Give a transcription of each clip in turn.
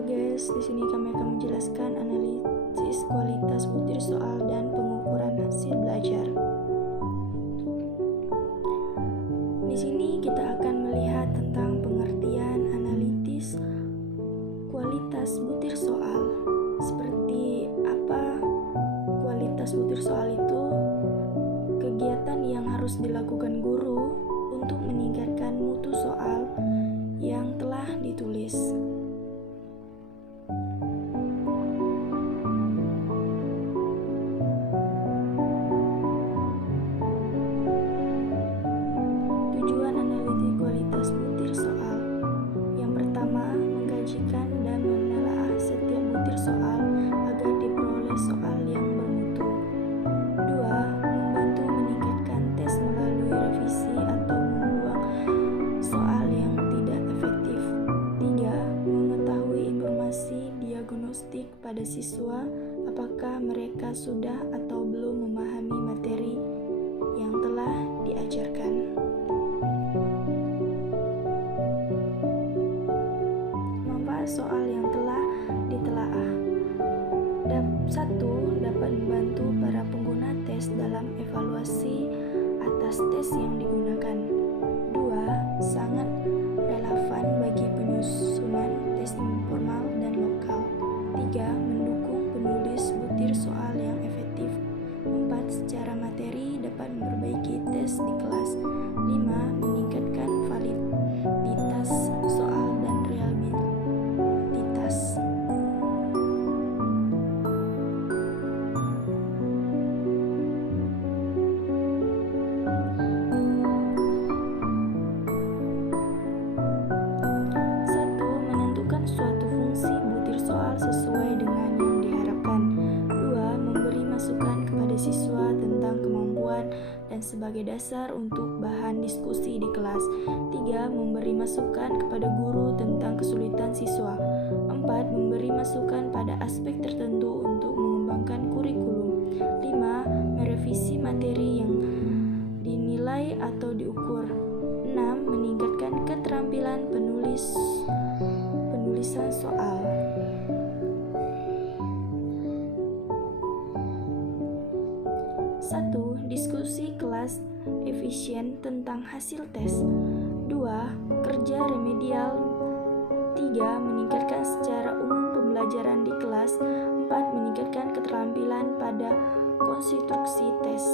Halo guys, di sini kami akan menjelaskan analisis kualitas butir soal dan pengukuran hasil belajar. Di sini kita akan melihat tentang pengertian analisis kualitas butir soal. Seperti apa kualitas butir soal itu? Kegiatan yang harus dilakukan guru untuk meningkatkan mutu soal yang telah ditulis. Tujuan analisis kualitas butir soal. Yang pertama, mengkajikan dan menelaah setiap butir soal agar diperoleh soal yang bermutu. Dua, membantu meningkatkan tes melalui revisi atau membuang soal yang tidak efektif. Tiga, mengetahui informasi diagnostik pada siswa, apakah mereka sudah atau belum memahami materi yang telah diajarkan. Manfaat soal yang telah ditelaah. 1. Dapat membantu para pengguna tes dalam evaluasi atas tes yang digunakan. 2. Sangat relevan bagi penyusunan tes informal dan lokal. 3. Mendukung penulis butir soal yang efektif. 4. Secara materi dapat memperbaiki tes di kelas. 5. Meningkatkan validitas soal dan reliabilitas. Suatu fungsi butir soal sesuai dengan yang diharapkan. 2. Memberi masukan kepada siswa tentang kemampuan dan sebagai dasar untuk bahan diskusi di kelas. 3. Memberi masukan kepada guru tentang kesulitan siswa. 4. Memberi masukan pada aspek tertentu untuk mengembangkan kurikulum. 5. Merevisi materi yang dinilai atau diukur. 6. Meningkatkan keterampilan penulisan soal. Satu, diskusi kelas efisien tentang hasil tes. 2. Kerja remedial. 3. Meningkatkan secara umum pembelajaran di kelas. 4. Meningkatkan keterampilan pada konstruksi tes.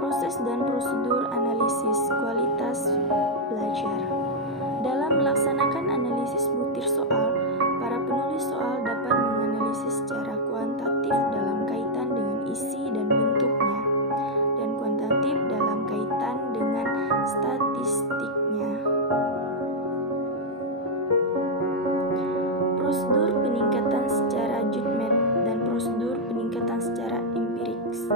Proses dan prosedur analisis kualitas belajar. Dalam melaksanakan analisis butir soal, para penulis soal dapat menganalisis secara kuantitatif dalam kaitan dengan isi dan bentuknya, dan kuantitatif dalam kaitan dengan statistiknya. Prosedur peningkatan secara judgment dan prosedur peningkatan secara empiris.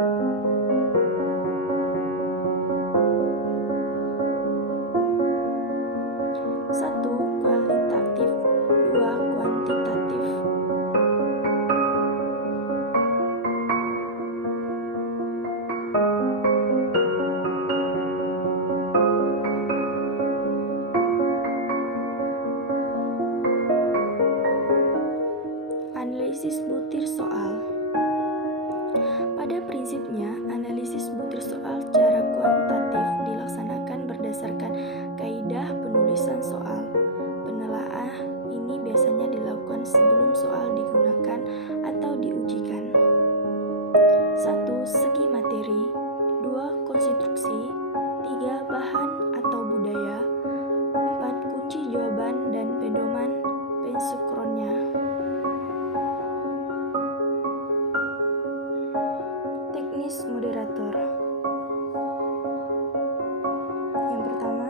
1. Kualitatif. 2. Kuantitatif. Analisis butir soal. Pada prinsipnya, analisis butir soal secara kuantitatif dilaksanakan berdasarkan kaidah penulisan soal. Penelaah ini biasanya dilakukan sebelum soal digunakan atau diujikan. 1. Segi materi. 2. Konstruksi. 3. Bahan atau budaya. 4. Kunci jawaban dan pedoman pensinkronnya. Teknis moderator. Yang pertama,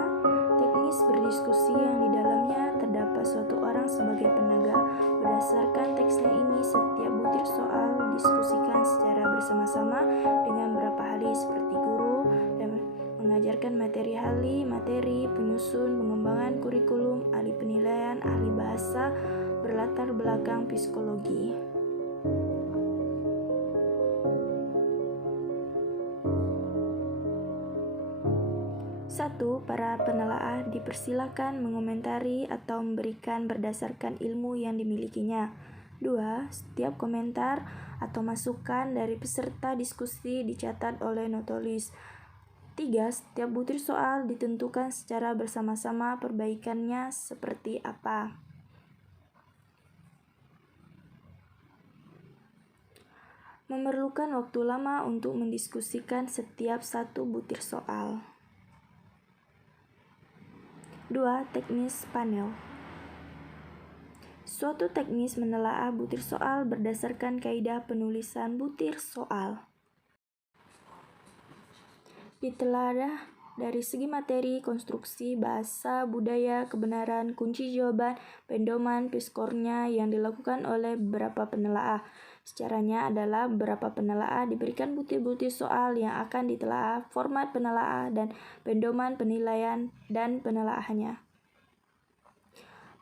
teknis berdiskusi yang di dalamnya terdapat suatu orang sebagai penaga. Berdasarkan teksnya ini, setiap butir soal diskusikan secara bersama-sama dengan beberapa ahli seperti guru dan mengajarkan materi ahli, materi, penyusun, pengembangan kurikulum, ahli penilaian, ahli bahasa, berlatar belakang psikologi. Satu, para penelaah dipersilakan mengomentari atau memberikan berdasarkan ilmu yang dimilikinya. 2. Setiap komentar atau masukan dari peserta diskusi dicatat oleh notulis. 3. Setiap butir soal ditentukan secara bersama-sama perbaikannya seperti apa. Memerlukan waktu lama untuk mendiskusikan setiap satu butir soal. 2. Teknis panel. Suatu teknis menelaah butir soal berdasarkan kaidah penulisan butir soal. Ditelaah dari segi materi, konstruksi, bahasa, budaya, kebenaran, kunci jawaban, pedoman, piskornya yang dilakukan oleh beberapa penelaah. Caranya adalah beberapa penelaah diberikan butir-butir soal yang akan ditelaah, format penelaah, dan pedoman penilaian dan penelaahannya.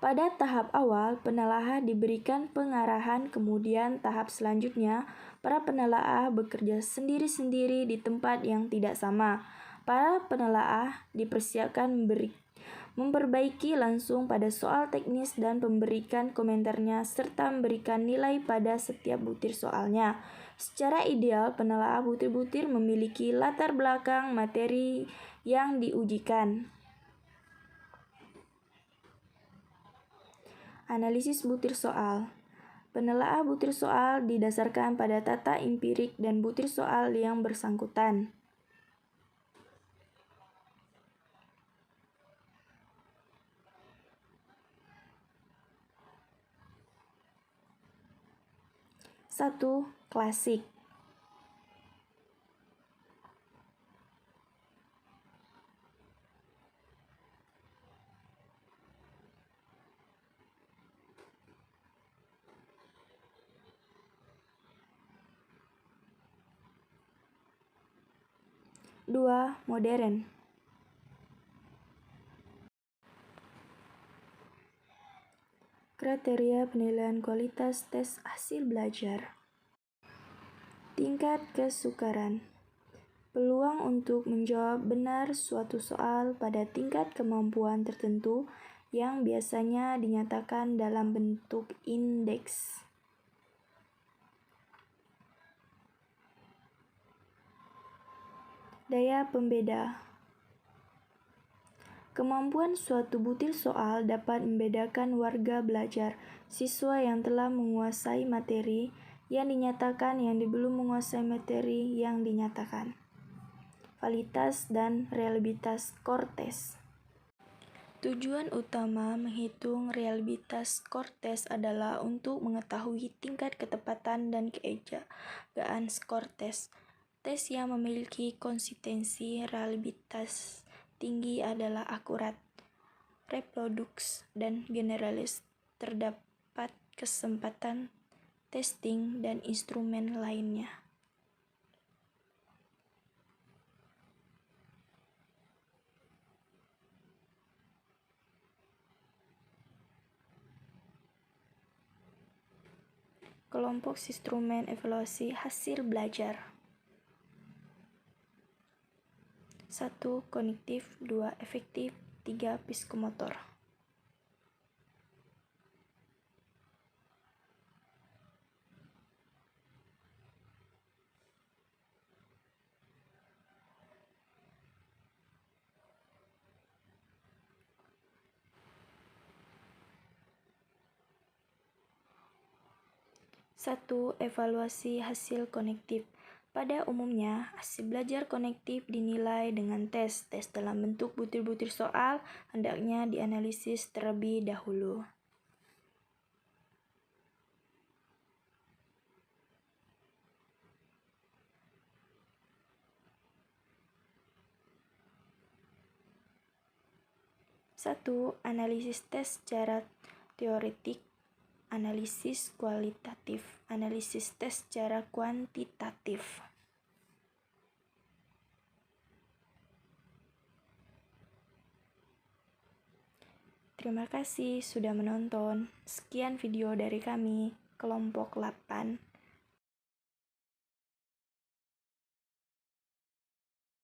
Pada tahap awal, penelaah diberikan pengarahan, kemudian tahap selanjutnya, para penelaah bekerja sendiri-sendiri di tempat yang tidak sama. Para penelaah dipersiapkan memperbaiki langsung pada soal teknis dan memberikan komentarnya serta memberikan nilai pada setiap butir soalnya. Secara ideal, penelaah butir-butir memiliki latar belakang materi yang diujikan. Analisis butir soal. Penelaah butir soal didasarkan pada data empirik dan butir soal yang bersangkutan. Satu, klasik. Dua, modern. Kriteria penilaian kualitas tes hasil belajar. Tingkat kesukaran. Peluang untuk menjawab benar suatu soal pada tingkat kemampuan tertentu yang biasanya dinyatakan dalam bentuk indeks. Daya pembeda. Kemampuan suatu butir soal dapat membedakan warga belajar, siswa yang telah menguasai materi yang dinyatakan yang belum menguasai materi yang dinyatakan. Validitas dan reliabilitas skor tes. Tujuan utama menghitung reliabilitas skor tes adalah untuk mengetahui tingkat ketepatan dan keejagaan skor tes. Tes yang memiliki konsistensi reliabilitas tinggi adalah akurat, reproduks, dan generalis. Terdapat kesempatan testing dan instrumen lainnya. Kelompok instrumen evaluasi hasil belajar. 1. Kognitif, 2. Efektif, 3. Psikomotor. Satu, evaluasi hasil kognitif. Pada umumnya, hasil belajar kognitif dinilai dengan tes. Tes dalam bentuk butir-butir soal hendaknya dianalisis terlebih dahulu. Satu, analisis tes secara teoretik, analisis kualitatif, analisis tes secara kuantitatif. Terima kasih sudah menonton. Sekian video dari kami, kelompok 8.